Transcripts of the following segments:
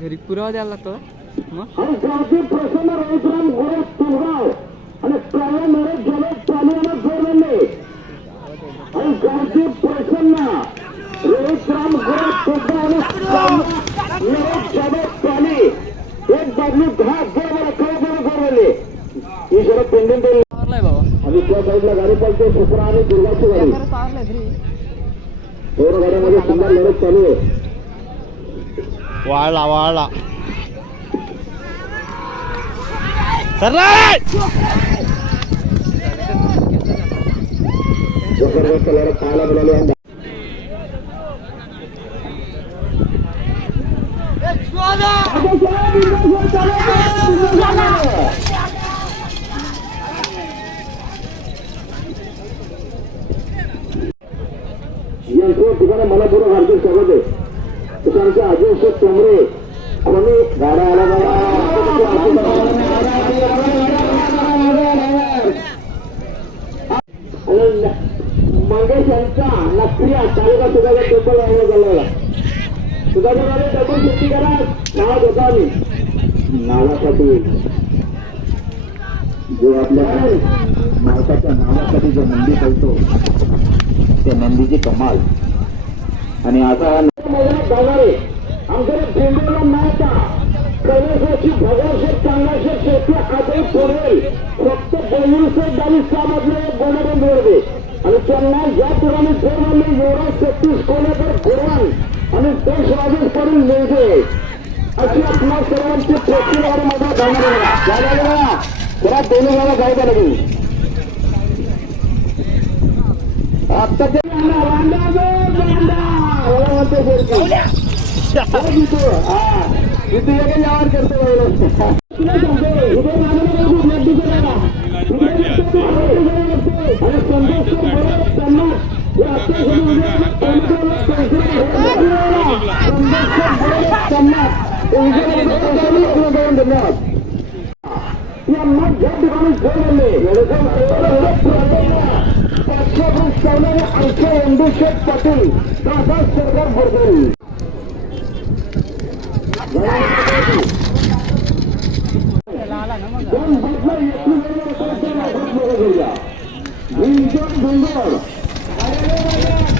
घरी पुरावा द्यायला लागतो का? मग आणि गावचे प्रसन्न रोहितराम गोरे तुलगाव आणि काळ्या नरेश जलद चालू जोडले आणि गावचे प्रसन्न रोहितराम गोरे तुलगाव आणि काळ्या नरेश जलद चाले एक बाजू दहा जोड कळा जोडले ही जरा पेंडेंट आवरलाय बाबा आणि त्या साईडला गाडी पाहिजे सुसरा आणि दुर्गाची गाडी खरंच आवरलाय तरी दोन गाड्यांमध्ये सुंदर लढत चालू आहे 完了，完了，再来。सुधाकर टेम्पल झाला करा नावात होता आम्ही. नावासाठी. जो आपल्या मालकाच्या नावासाठी जो नंदी चालतो त्या नंदीची कमाल. आणि आता जाणारे आमच्याकडे बेंगोला नाही का भगवानशेठ चांगलाशेठ शेती आजही पुरेल फक्त बोलूनशेठ बावीस कामातले एक गोडाबंद दे आणि त्यांना ज्या ठिकाणी फोन आले युवराज छत्तीस कोलेकर गुरवान आणि देश राजेश पडून मिळते अशी आपल्या सर्वांची प्रतिवार माझा जाणार जरा दोन्ही वेळा काय करावी आता ते इथे एक यावर करतो पाटील दादा सरकार भरपूर दोन बाजूला एकमेकांना भिंजोड भिंजोड बदलापूर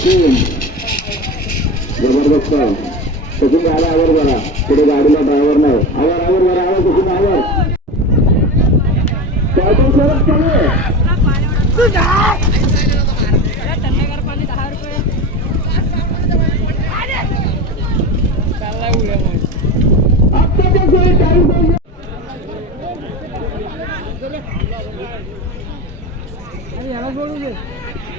सचिन जबरदस्त सचिन आला आवर बरा पुढे गाडीला ड्रायव्हर नाही. आवर आवर बरा आवर सचिन आवर पाटील सरच चालू. अरे याला बोलू दे.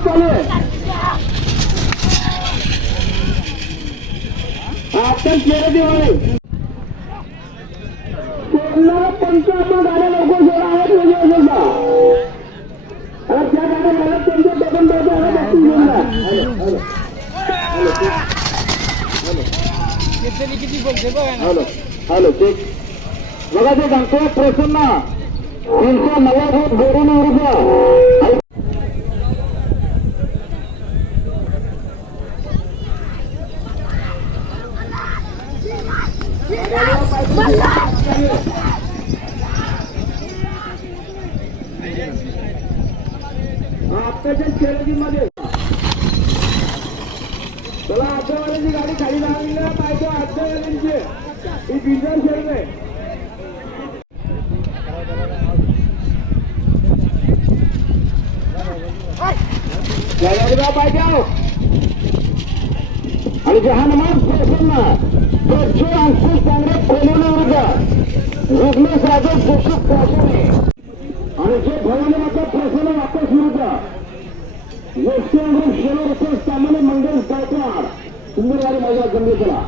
सुंदर चालू आहे केलं दिवाळी पंचावन्न गाड्या लवकर आहेत म्हणजे असेल का आणि त्या गाड्या मला त्यांच्या टेबल आहे बघून घेऊन बघा ना हॅलो हॅलो बघा ते सांगतो प्रसन्न तीनशे नव्वद जोडून आत्ताच्या शर्यतीमध्ये चला आजवाल्यांची गाडी खाली लागलेलं पाहिजे आजवाल्यांची ही बिजर शर्यत आहे. पाहिजे आणि जहा नमाज़ प्रसन्न स्वच्छ अंकुश काँग्रेस विरुद्ध विघ्नेश राजे प्राशने आणि जे भवानी माता प्रसन्न वापस विरुद्ध यश काँग्रेस शेलो रुपये सामान्य मंगल गायकवाड सुंदर गाडी माझ्या गंभीर केला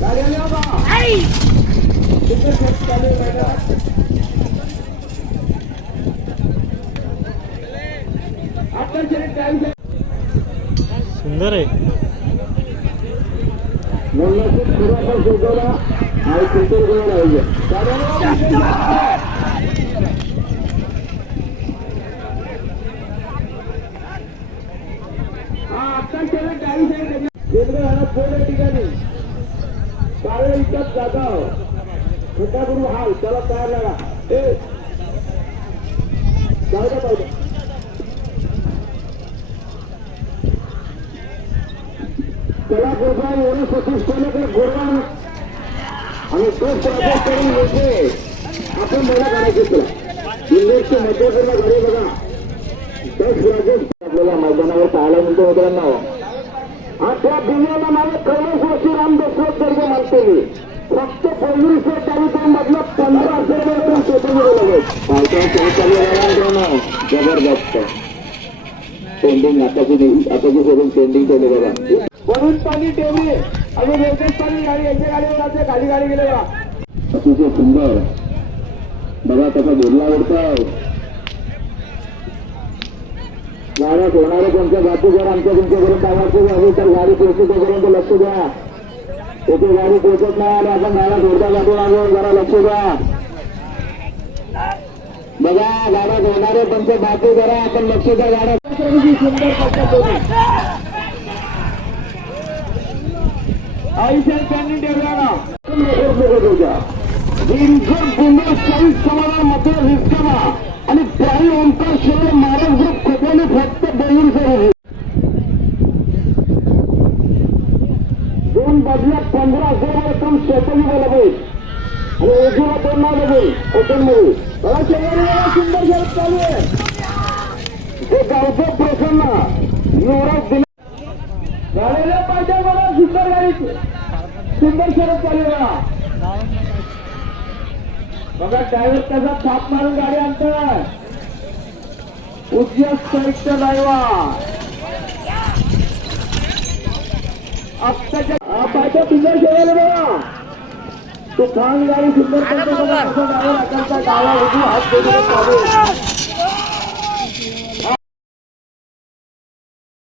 गाडी सुंदर आहे. ठिकाणी काळे इतकं जाधव खड्डा हाल त्याला तयार लागा ए जाऊ द्या पाहिजे त्याला गोरबा एवढं सतीश कोल्हेकडे आणि तो प्रदेश करून येते आपण मला काढायचे तुला इंग्लिशचे मध्यपूर्ण घरी बघा दस राजेश आपल्याला मैदानावर पाहायला मिळतो मित्रांनो अठरा दिव्याला माझे कैलास वर्षी राम दशरथ गर्ग मानते मी फक्त पंधवीस तालुक्यांमधलं पंधरा हजार शेतकरी बोलवले जबरदस्त पेंडिंग आताची आताची सोडून पेंडिंग केले बघा वरून पाणी ठेवली. आणि वेगळेच पाणी गाडी याच्या गाडीवर आपल्या खाली गाडी गेले अतिशय सुंदर. बघा त्याचा बोलला उडताय गाड्या होणारे कोणत्या जातीवर आमच्या तुमच्याकडून कामाचे असेल तर गाडी पोहोचते तोपर्यंत लक्ष द्या. येथे गाडी पोहोचत नाही आणि आपण गाड्या धोडता जातो लागून जरा लक्ष द्या. बघा गाड्या सोडणारे पंच बाकी जरा आपण लक्ष द्या. गाड्या सुंदर पद्धत होती आयुष्यात त्यांनी ठेवला ना चाळीस समाजामध्ये रिस्कमा आणि प्राणी ओंकार शिवाय महाराज ग्रुप खोपवणे फक्त बळीर करू दोन बाजूला पंधरा हजार रक्कम शेतली बोला पाहिजे आणि उजूला दोन नाव लागेल ओपनमध्ये मला शेजारी सुंदर शरद चालू आहे. हे गावचं प्रसन्न. युवराज गाडीला पाहिजे मला सुंदर गाडी सुंदर शरद आहे बघा ड्रायव्हर त्याचा थाप मारून गाडी आणतोय. उद्या संयुक्त ड्रायव्हर. आत्ताच्या पाहिजे सुंदर शेवायला बघा. तो छान गाडी सुंदर करतो. बघा. कसं उजू हात आहे.